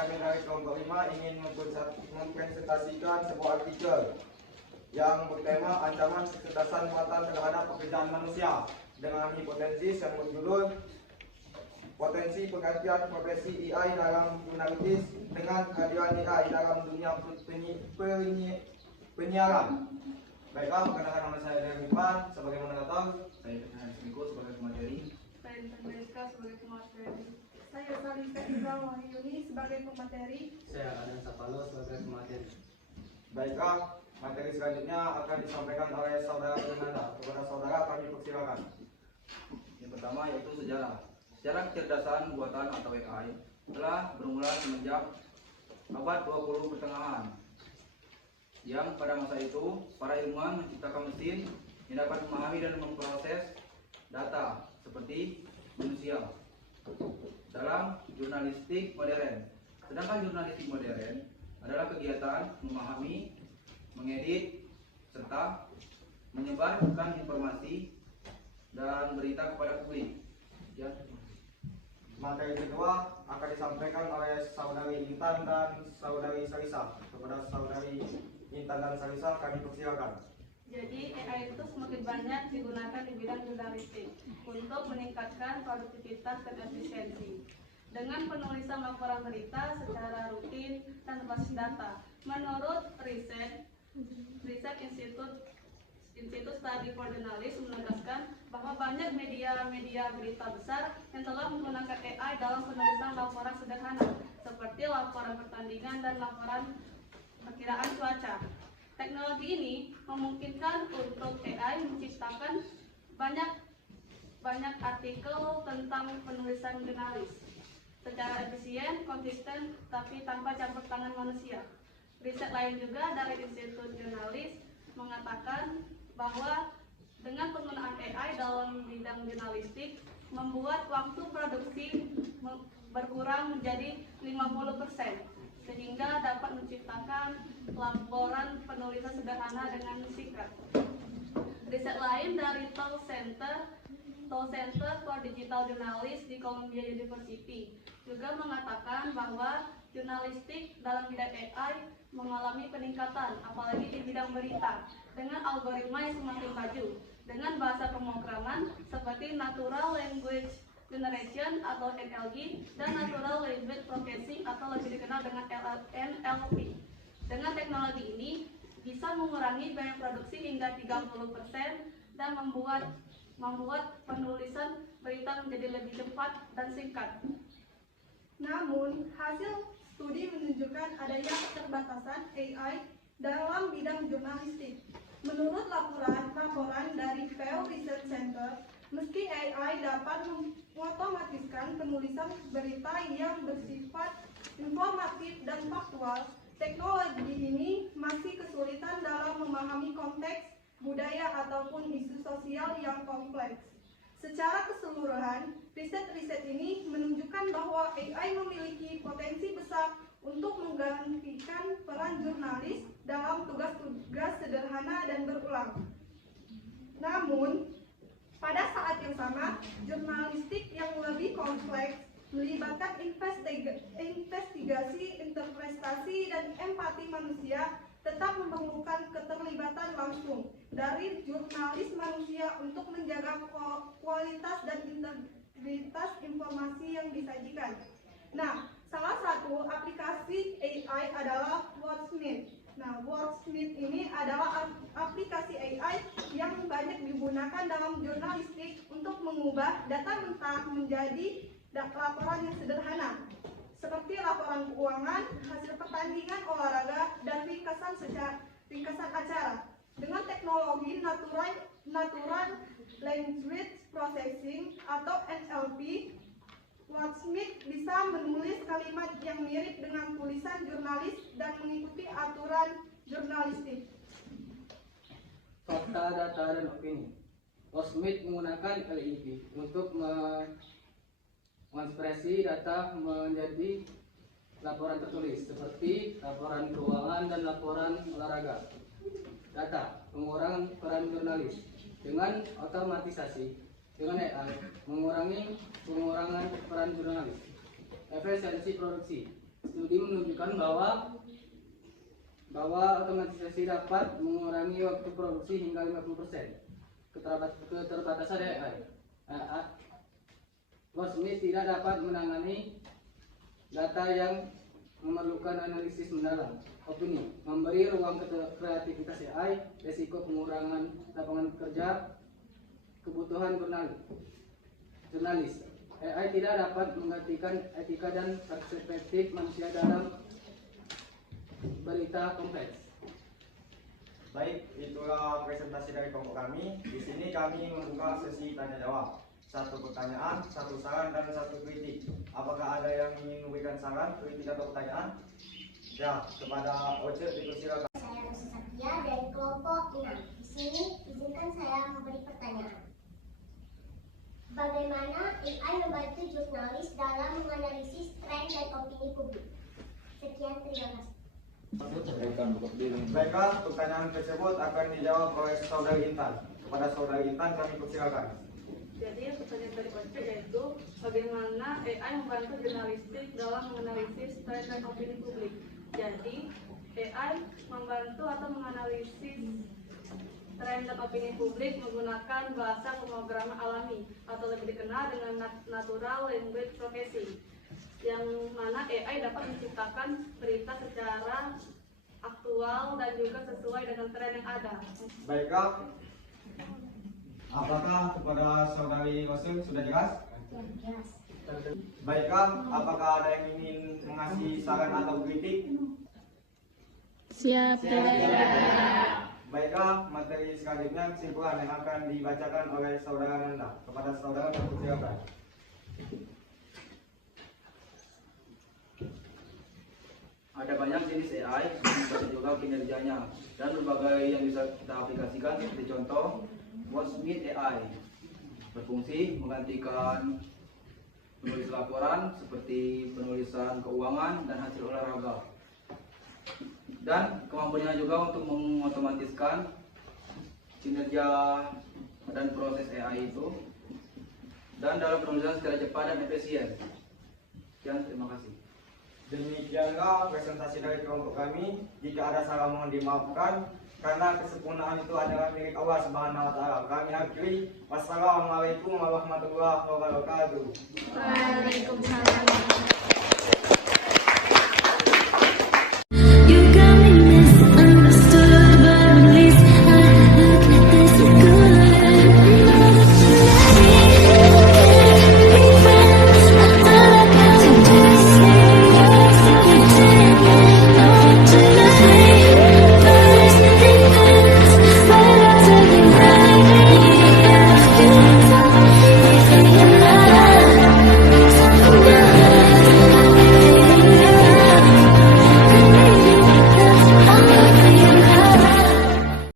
kami dari kelompok 5 ingin mempresentasikan sebuah artikel yang bertema ancaman kecerdasan buatan terhadap pekerjaan manusia dengan hipotesis yang berjudul potensi penggantian profesi AI dalam jurnalistik dengan kehadiran AI dalam dunia penyiaran. Baiklah, perkenalkan nama saya dari Irfan sebagai moderator. Saya Haris Miko sebagai pemateri. Saya Mereka sebagai pemateri. Saya Salisa Indra Wahyuni sebagai pemateri. Saya Adam Sapalo sebagai pemateri. Baiklah, materi selanjutnya akan disampaikan oleh saudara Fernanda. Kepada saudara kami persilakan. Yang pertama yaitu sejarah. Sejarah kecerdasan buatan atau AI telah bermula semenjak abad 20 pertengahan, yang pada masa itu para ilmuwan menciptakan mesin yang dapat memahami dan memproses data seperti manusia dalam jurnalistik modern. Sedangkan jurnalistik modern adalah kegiatan memahami, mengedit, serta menyebarkan informasi dan berita kepada publik. Ya. Materi kedua akan disampaikan oleh saudari Intan dan saudari Salisa. Kepada saudari Intan dan Salisa kami persilakan. Jadi AI itu semakin banyak digunakan di bidang jurnalistik untuk meningkatkan produktivitas dan efisiensi dengan penulisan laporan berita secara rutin dan berbasis data. Menurut riset Institut Study for Journalism menegaskan bahwa banyak media berita besar yang telah menggunakan AI dalam penulisan laporan sederhana seperti laporan pertandingan dan laporan perkiraan cuaca. Teknologi ini memungkinkan untuk AI menciptakan banyak artikel tentang penulisan jurnalis secara efisien, konsisten, tapi tanpa campur tangan manusia. Riset lain juga dari Institut Jurnalis mengatakan bahwa dengan penggunaan AI dalam bidang jurnalistik membuat waktu produksi berkurang menjadi 50%, sehingga dapat menciptakan laporan penulisan sederhana dengan singkat. Riset lain dari Tau Center for Digital Journalism di Columbia University juga mengatakan bahwa jurnalistik dalam bidang AI mengalami peningkatan, apalagi di bidang berita, dengan algoritma yang semakin maju, dengan bahasa pemrograman seperti Natural Language Generation atau NLG dan Natural Language Processing atau lebih dikenal dengan NLP. Dengan teknologi ini bisa mengurangi biaya produksi hingga 30% dan membuat penulisan berita menjadi lebih cepat dan singkat. Namun, hasil studi menunjukkan adanya keterbatasan AI dalam bidang jurnalistik. Menurut laporan dari Pew Research Center, meski AI dapat mengotomatiskan penulisan berita yang bersifat informatif dan faktual, teknologi ini masih kesulitan dalam memahami konteks, budaya, ataupun isu sosial yang kompleks. Secara keseluruhan, riset ini menunjukkan bahwa AI memiliki potensi besar untuk menggantikan peran jurnalis dalam tugas-tugas sederhana dan berulang. Namun, pada saat yang sama, jurnalistik yang lebih kompleks melibatkan investigasi, interpretasi, dan empati manusia tetap memerlukan keterlibatan langsung dari jurnalis manusia untuk menjaga kualitas dan integritas informasi yang disajikan. Nah, salah satu aplikasi AI adalah Wordsmith. Nah, Wordsmith ini adalah aplikasi AI yang banyak digunakan dalam jurnalistik untuk mengubah data mentah menjadi laporan yang sederhana, seperti laporan keuangan, hasil pertandingan olahraga, dan ringkasan acara. Dengan teknologi Natural Language Processing atau NLP, Wordsmith bisa menulis kalimat yang mirip dengan tulisan jurnalis dan mengikuti aturan jurnalistik. Fakta, data, dan opini. Wordsmith menggunakan LEP untuk mengekspresi data menjadi laporan tertulis seperti laporan keuangan dan laporan olahraga. Data, pengurangan peran jurnalis dengan otomatisasi dengan AI, pengurangan peran jurnalis. Efisiensi produksi, Studi menunjukkan bahwa otomatisasi dapat mengurangi waktu produksi hingga 50%. Keterbatasan AI. Goldsmith tidak dapat menangani data yang memerlukan analisis mendalam. Opini, memberi ruang kreativitas AI, resiko pengurangan lapangan kerja, kebutuhan jurnalis. AI tidak dapat menggantikan etika dan perspektif manusia dalam berita kompleks. Baik, itulah presentasi dari kelompok kami. Di sini kami membuka sesi tanya jawab. 1 pertanyaan, 1 saran, dan 1 kritik. Apakah ada yang ingin memberikan saran, kritik, atau pertanyaan? Ya, kepada Oce dipersilakan. Saya Rosa Satya dari kelompok 6. Di sini izinkan saya memberi pertanyaan. Bagaimana AI membantu jurnalis dalam menganalisis tren dan opini publik? Sekian, terima kasih. Baiklah, pertanyaan tersebut akan dijawab oleh Saudari Intan. Kepada Saudari Intan kami persilakan. Jadi pertanyaan dari Oce yaitu bagaimana AI membantu jurnalistik dalam menganalisis tren dan opini publik. Jadi AI membantu atau menganalisis tren dan opini publik menggunakan bahasa pemrograman alami atau lebih dikenal dengan natural language processing, yang mana AI dapat menciptakan berita secara aktual dan juga sesuai dengan tren yang ada. Baiklah, apakah kepada Saudari Rosul sudah jelas? Jelas. Baiklah, apakah ada yang ingin mengasih saran atau kritik? Siap. Baiklah, materi selanjutnya kesimpulan yang akan dibacakan oleh Saudara Nanda. Kepada Saudara persilakan. Ada banyak jenis AI, dan juga kinerjanya, dan berbagai yang bisa kita aplikasikan. Seperti contoh, Goldsmith AI berfungsi menggantikan penulis laporan seperti penulisan keuangan dan hasil olahraga. Dan kemampuannya juga untuk mengotomatiskan kinerja dan proses AI itu, dan dalam penulisan secara cepat dan efisien. Sekian, terima kasih. Demikianlah presentasi dari kelompok kami. Jika ada salah mohon dimaafkan, karena kesempurnaan itu adalah milik Allah Subhanahu wa Ta'ala. Kami akhiri. Wassalamualaikum warahmatullahi wabarakatuh. Waalaikumsalam.